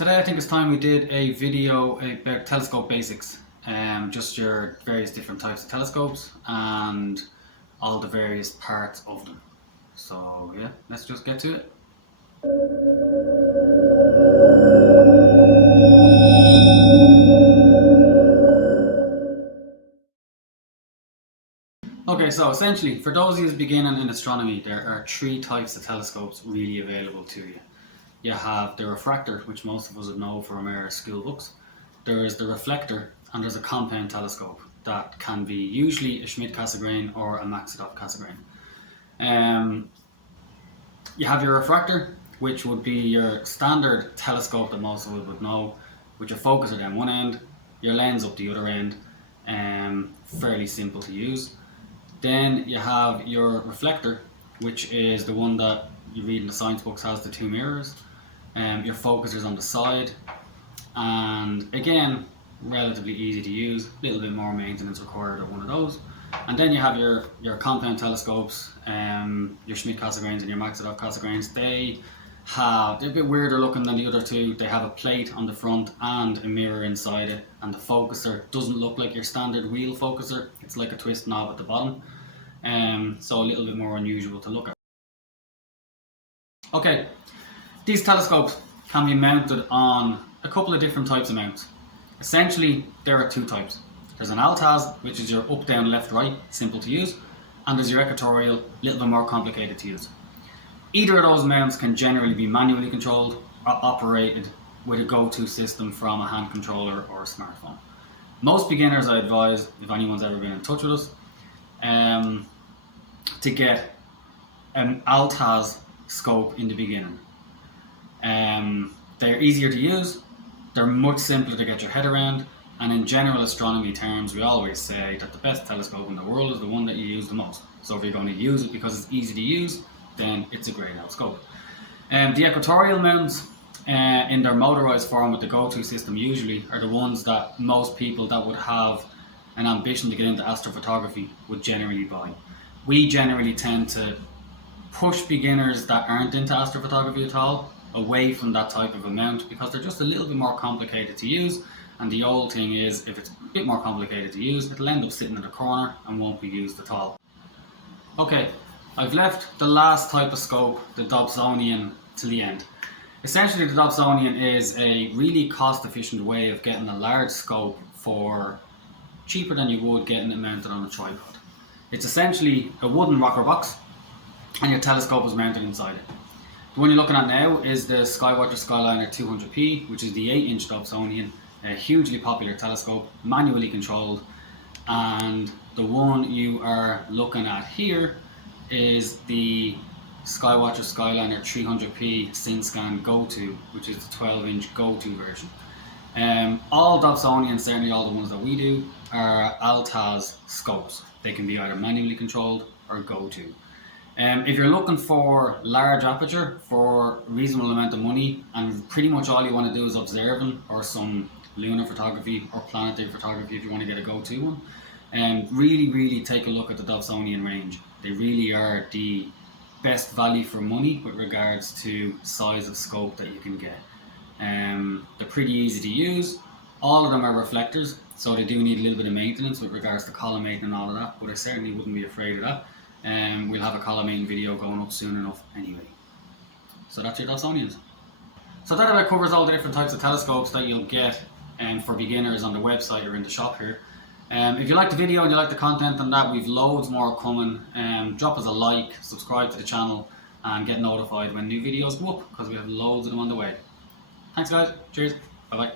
Today I think it's time we did a video about telescope basics, just your various different types of telescopes and all the various parts of them. So yeah, let's just get to it. Okay, so essentially, for those of you beginning in astronomy, there are three types of telescopes really available to you. You have the refractor, which most of us would know from our school books. There is the reflector, and there's a compound telescope that can be usually a Schmidt-Cassegrain or a Cassegrain. You have your refractor, which would be your standard telescope that most of us would know, with your focuser down one end, your lens up the other end, fairly simple to use. Then you have your reflector, which is the one that you read in the science books, has the two mirrors. Your focusers on the side, and again, relatively easy to use, a little bit more maintenance required on one of those. And then you have your compound telescopes, your Schmidt-Cassegrains and your Cassegrains. They're a bit weirder looking than the other two. They have a plate on the front and a mirror inside it, and the focuser doesn't look like your standard wheel focuser. It's like a twist knob at the bottom, so a little bit more unusual to look at. Okay, these telescopes can be mounted on a couple of different types of mounts. Essentially, there are two types. There's an Altaz, which is your up, down, left, right, simple to use, and there's your equatorial, a little bit more complicated to use. Either of those mounts can generally be manually controlled or operated with a go-to system from a hand controller or a smartphone. Most beginners, I advise, if anyone's ever been in touch with us, to get an Altaz scope in the beginning. They're easier to use, they're much simpler to get your head around, and in general astronomy terms we always say that the best telescope in the world is the one that you use the most. So if you're going to use it because it's easy to use, then it's a great scope. The equatorial mounts, in their motorized form with the go-to system usually, are the ones that most people that would have an ambition to get into astrophotography would generally buy. We generally tend to push beginners that aren't into astrophotography at all away from that type of a mount because they're just a little bit more complicated to use, and the old thing is if it's a bit more complicated to use, it'll end up sitting in a corner and won't be used at all. Okay, I've left the last type of scope, the Dobsonian, till the end. Essentially, the Dobsonian is a really cost-efficient way of getting a large scope for cheaper than you would getting it mounted on a tripod. It's essentially a wooden rocker box, and your telescope is mounted inside it. The one you're looking at now is the Skywatcher Skyliner 200p, which is the 8-inch Dobsonian, a hugely popular telescope, manually controlled. And the one you are looking at here is the Skywatcher Skyliner 300p SynScan Go-To, which is the 12-inch Go-To version. All Dobsonians, certainly all the ones that we do, are Altaz scopes. They can be either manually controlled or Go-To. If you're looking for large aperture for a reasonable amount of money, and pretty much all you want to do is observing or some lunar photography or planetary photography if you want to get a go-to one, really take a look at the Dobsonian range. They really are the best value for money with regards to size of scope that you can get. They're pretty easy to use. All of them are reflectors, so they do need a little bit of maintenance with regards to collimating and all of that, but I certainly wouldn't be afraid of that. We'll have a collimating video going up soon enough anyway. So that's your Dobsonians. So that about covers all the different types of telescopes that you'll get for beginners on the website or in the shop here. If you like the video and you like the content on that, we've loads more coming. Drop us a like, subscribe to the channel, and get notified when new videos go up because we have loads of them on the way. Thanks guys, cheers, bye bye.